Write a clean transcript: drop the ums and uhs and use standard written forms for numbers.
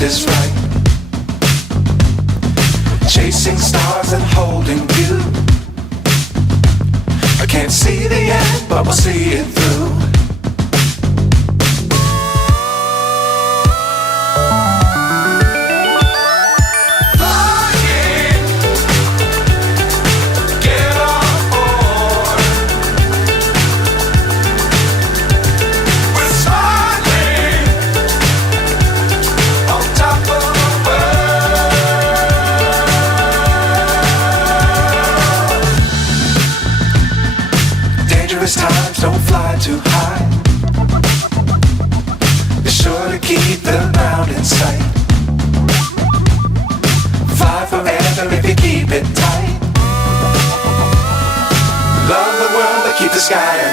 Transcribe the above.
just is right. Chasing stars and holding you. I can't see the end, but we'll see it through. Times don't fly too high. Be sure to keep the ground in sight. Fly forever if you keep it tight. Love the world but keep the sky